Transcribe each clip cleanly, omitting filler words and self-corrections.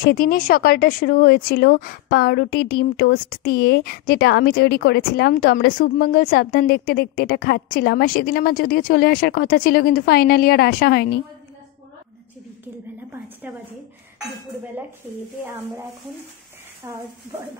সেদিনের সকালটা শুরু হয়েছিল পাউরুটি ডিম টোস্ট দিয়ে, যেটা আমি তৈরি করেছিলাম। তো আমরা শুভমঙ্গল সাবধান দেখতে দেখতে এটা খাচ্ছিলাম। আর সেদিন আমার যদিও চলে আসার কথা ছিল, কিন্তু ফাইনালি আর আসা হয়নি। বিকেলবেলা 5টা বাজে, দুপুরবেলা খেয়ে দিয়ে আমরা এখন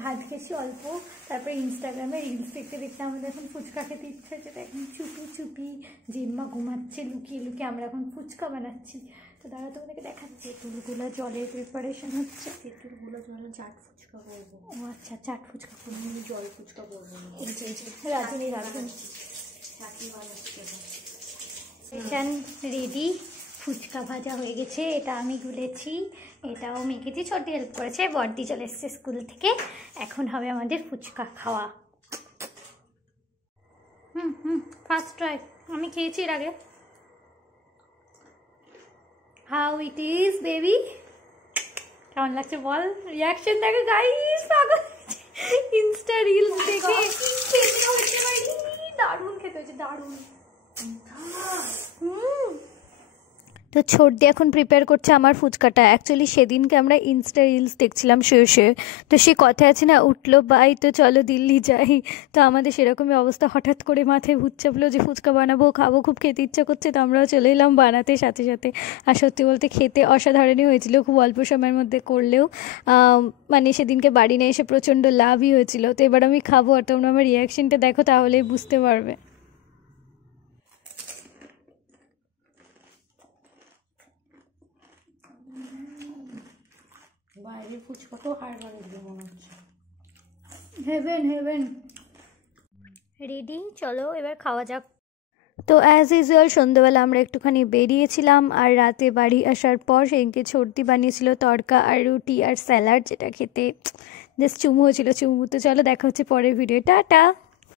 ভাত খেয়েছি অল্প। তারপরে ইনস্টাগ্রামে রিলস দেখতে দেখতে আমাদের এখন ফুচকা খেতে ইচ্ছা হচ্ছে। এখন চুপি চুপি জিম্মা ঘুমাচ্ছে, লুকিয়ে লুকিয়ে আমরা এখন ফুচকা বানাচ্ছি। তো দাঁড়া তোমাদেরকে দেখাচ্ছি। তেঁতুলগুলো জলের প্রিপারেশন হচ্ছে। তেঁতুলগুলো জলে চাট ফুচকা করবো। ও আচ্ছা, চাট ফুচকা করবো, জল ফুচকা করবো। রাঁধুনি রেডি। ফুচকা ভাজা হয়ে গেছে, এটা আমি গুলেছি, এটাও মেখেছি, ছোট হেল্প করেছে। বড়দি চলে এসছে স্কুল থেকে, এখন হবে আমাদের ফুচকা খাওয়া। ফার্স্ট ট্রাই, আমি খেয়েছি এর আগে। হাউ ইট ইজ বেবি, কেমন লাগছে বল? রিয়াকশন দেখো গাইস, পাগল ইনস্টা রিলস দেখে দারুণ খেতে হয়েছে, দারুণ। তো ছোটদি এখন প্রিপেয়ার করছে আমার ফুচকাটা। অ্যাকচুয়ালি সেদিনকে আমরা ইনস্টা রিলস দেখছিলাম শুয়ে শুয়ে, তো সে কথা আছে না, উঠলো বাই তো চলো দিল্লি যাই। তো আমাদের সেরকমই অবস্থা, হঠাৎ করে মাথায় ভূত চাপলো যে ফুচকা বানাবো, খাবো, খুব খেতে ইচ্ছা করছে। তো আমরাও চলে এলাম বানাতে সাথে সাথে। আর সত্যি বলতে খেতে অসাধারণই হয়েছিল, খুব অল্প সময়ের মধ্যে করলেও। মানে সেদিনকে বাড়ি নিয়ে এসে প্রচণ্ড লাভই হয়েছিল। তো এবার আমি খাবো, আর তোমরা আমার রিয়াকশনটা দেখো, তাহলেই বুঝতে পারবে। বাইরের ফুচকাটাও হারবার মনে হচ্ছে। Heaven heaven. রেডি, চলো এবার খাওয়া যাক। তো অ্যাজ ইউজুয়াল সন্ধ্যেবেলা আমরা একটুখানি বেরিয়েছিলাম, আর রাতে বাড়ি আসার পর সেদিনকে ছোটদি বানিয়েছিল তড়কা আর রুটি আর স্যালাড, যেটা খেতে জাস্ট চুমু হয়েছিল, চুমু। তো চলো দেখা হচ্ছে পরের ভিডিও, টাটা।